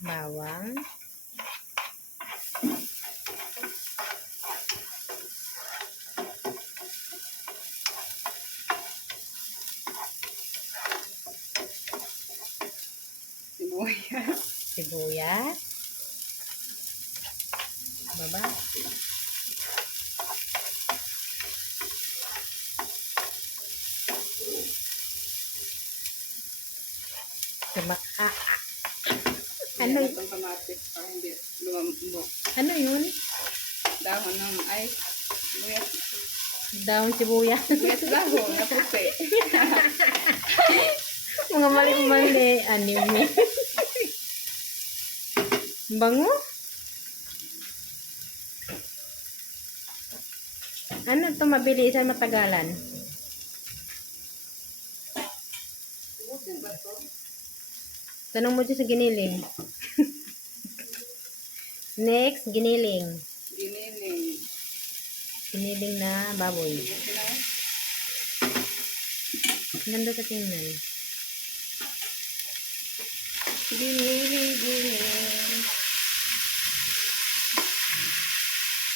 bawang, sibuyas, baba, ano, itong kamatis para hindi lumambok. ano yun? Dahon ng sibuyas. Daon sibuyas. Sibuyas dahon na puti. Mga mali-mali, anime. Bango? Ano to mabilis at matagalan? Ubusin ba to? Tanong mo dyan sa giniling. Next, giniling. Giniling. Giniling na baboy. Ubusin na. Ganda sa tingnan. Giniling.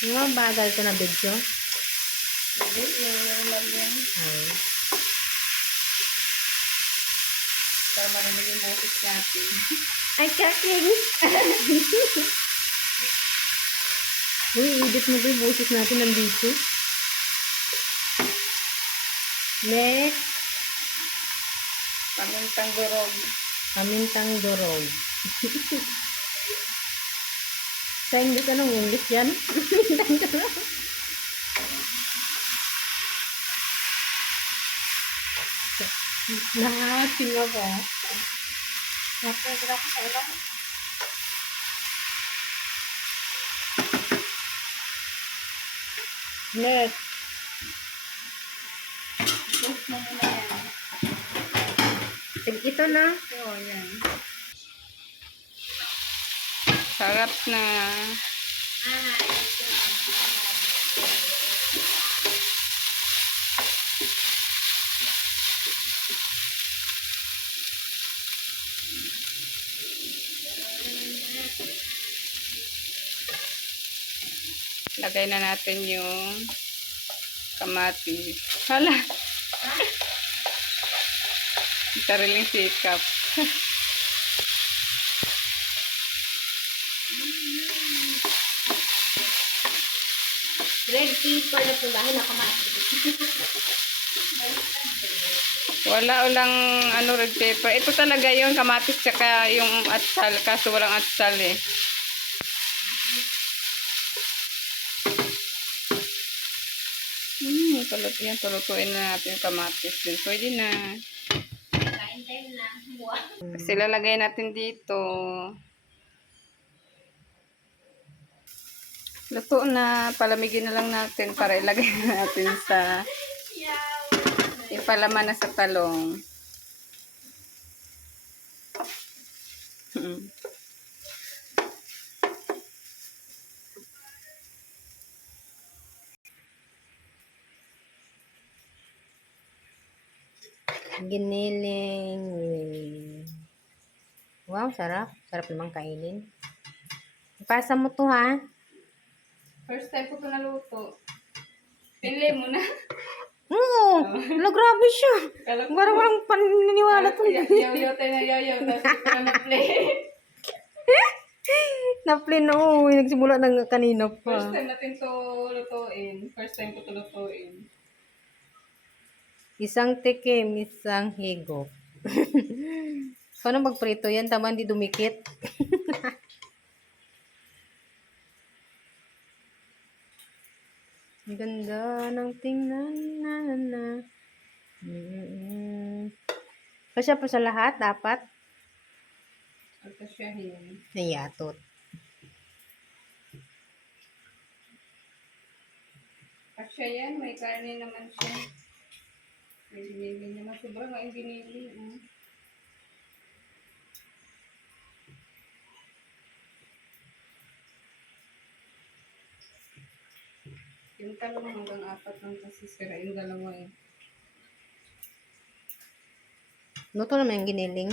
Yung mga bagal ko na video. Hindi, yung normal yan. Oh. Para marinig yung boses natin. Ay, kaking! Uy, edit mo ba yung boses natin nandito? Next, Pamintang durog. pamintang durog. Sa English, anong English yan? Pamintang durog. Nakakating ako. Nakakating ako sa ilang. Next. Post mo muna yan. Ito na. Oo, yan. Sarap na. Lagay na natin yung kamatis. Hala! Sariling sikap. Red pepper na pulahin na kamatis. Wala ulang red pepper. Ito talaga yung kamatis tsaka yung atsal. Kaso walang atsal eh. Yan, tulutuin na natin yung kamatis din. Pwede na. Kain time na. Kasi lalagay natin dito. Luto na. Palamigin na lang natin para ilagay na natin sa ipalaman na sa talong. Giniling. Wow, sarap. Sarap naman kainin. Ipasa mo to, ha? First time ko ito naluto. Pinili mo na. Oo. Wala, grabe siya. Parang walang paniniwala to. Yaw-yaw tayo na yaw-yaw. Tapos ito na na-play. Na-play na, oo. Nagsimula ng kanina pa. First time natin to lutuin. First time ko to lutuin. Isang tikim, isang higop. Paano magprito yan? Tama, hindi dumikit. Ang ganda ng tingnan. Na. Kasya pa sa lahat, dapat. Pagkasyahin. Nayatot. Kasya yan. May karne naman siya. May binili naman. Sobrang nga yung binili. Yung talong hanggang 4 lang kasi sira yung dalawa eh. Luto naman yung giniling.